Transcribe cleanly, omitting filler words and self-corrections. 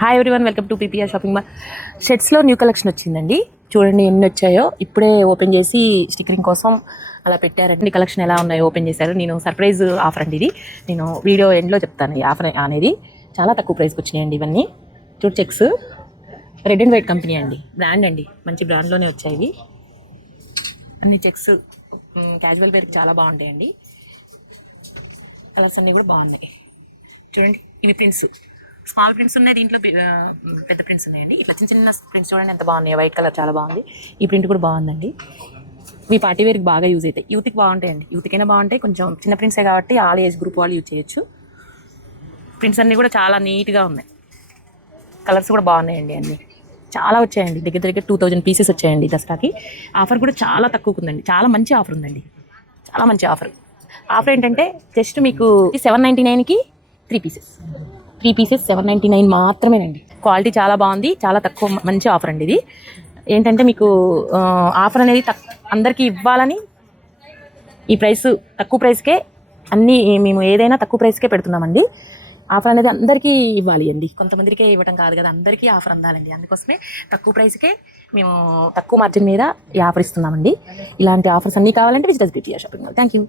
Hi everyone, welcome to PPR shopping mall. షర్ట్స్లో new collection వచ్చిందండి. చూడండి ఎన్ని వచ్చాయో. ఇప్పుడే ఓపెన్ చేసి స్టిక్కరింగ్ కోసం అలా పెట్టారండి. కలెక్షన్ ఎలా ఉన్నాయో ఓపెన్ చేశారు. నేను సర్ప్రైజ్ ఆఫర్ అండి ఇది. నేను వీడియో ఎండ్లో చెప్తాను. ఈ ఆఫర్ అనేది చాలా తక్కువ ప్రైస్కి వచ్చినాయండి ఇవన్నీ. చూడు, checks red and white company అండి, బ్రాండ్ అండి, మంచి బ్రాండ్లోనే వచ్చాయి అన్ని చెక్స్. క్యాజువల్ వేర్కి చాలా బాగుంటాయండి. కలర్స్ అన్నీ కూడా బాగున్నాయి. చూడండి, ఇవి ప్రింట్స్, స్మాల్ ప్రింట్స్ ఉన్నాయి, దీంట్లో పెద్ద ప్రింట్స్ ఉన్నాయండి. ఇట్లా చిన్న చిన్న ప్రింట్స్ చూడండి ఎంత బాగున్నాయి. వైట్ కలర్ చాలా బాగుంది. ఈ ప్రింట్ కూడా బాగుందండి. మీ పార్టీ వేర్కి బాగా యూజ్ అవుతాయి. యూత్కి బాగుంటాయండి. యూత్కైనా బాగుంటాయి. కొంచెం చిన్న ప్రింట్సే కాబట్టి ఆల్ ఏజ్ గ్రూప్ వాళ్ళు యూజ్ చేయొచ్చు. ప్రింట్స్ అన్నీ కూడా చాలా నీట్గా ఉన్నాయి. కలర్స్ కూడా బాగున్నాయండి. అన్నీ చాలా వచ్చాయండి. దగ్గర దగ్గర 2000 పీసెస్ వచ్చాయండి దసరాకి. ఆఫర్ కూడా చాలా తక్కువకు ఉందండి. చాలా మంచి ఆఫర్ ఉందండి. చాలా మంచి ఆఫర్. ఆఫర్ ఏంటంటే జస్ట్ మీకు 799కి 3 పీసెస్ 799 మాత్రమేనండి. క్వాలిటీ చాలా బాగుంది. చాలా తక్కువ, మంచి ఆఫర్ అండి ఇది. ఏంటంటే మీకు ఆఫర్ అనేది అందరికీ ఇవ్వాలని ఈ ప్రైస్, తక్కువ ప్రైస్కే అన్నీ మేము ఏదైనా తక్కువ ప్రైస్కే పెడుతున్నామండి. ఆఫర్ అనేది అందరికీ ఇవ్వాలి అండి. కొంతమందికే ఇవ్వడం కాదు కదా, అందరికీ ఆఫర్ అందాలండి. అందుకోసమే తక్కువ ప్రైస్కే మేము తక్కువ మార్జిన్ మీద ఈ ఆఫర్ ఇస్తున్నామండి. ఇలాంటి ఆఫర్స్ అన్నీ కావాలంటే visit PPR shopping mall. Thank you.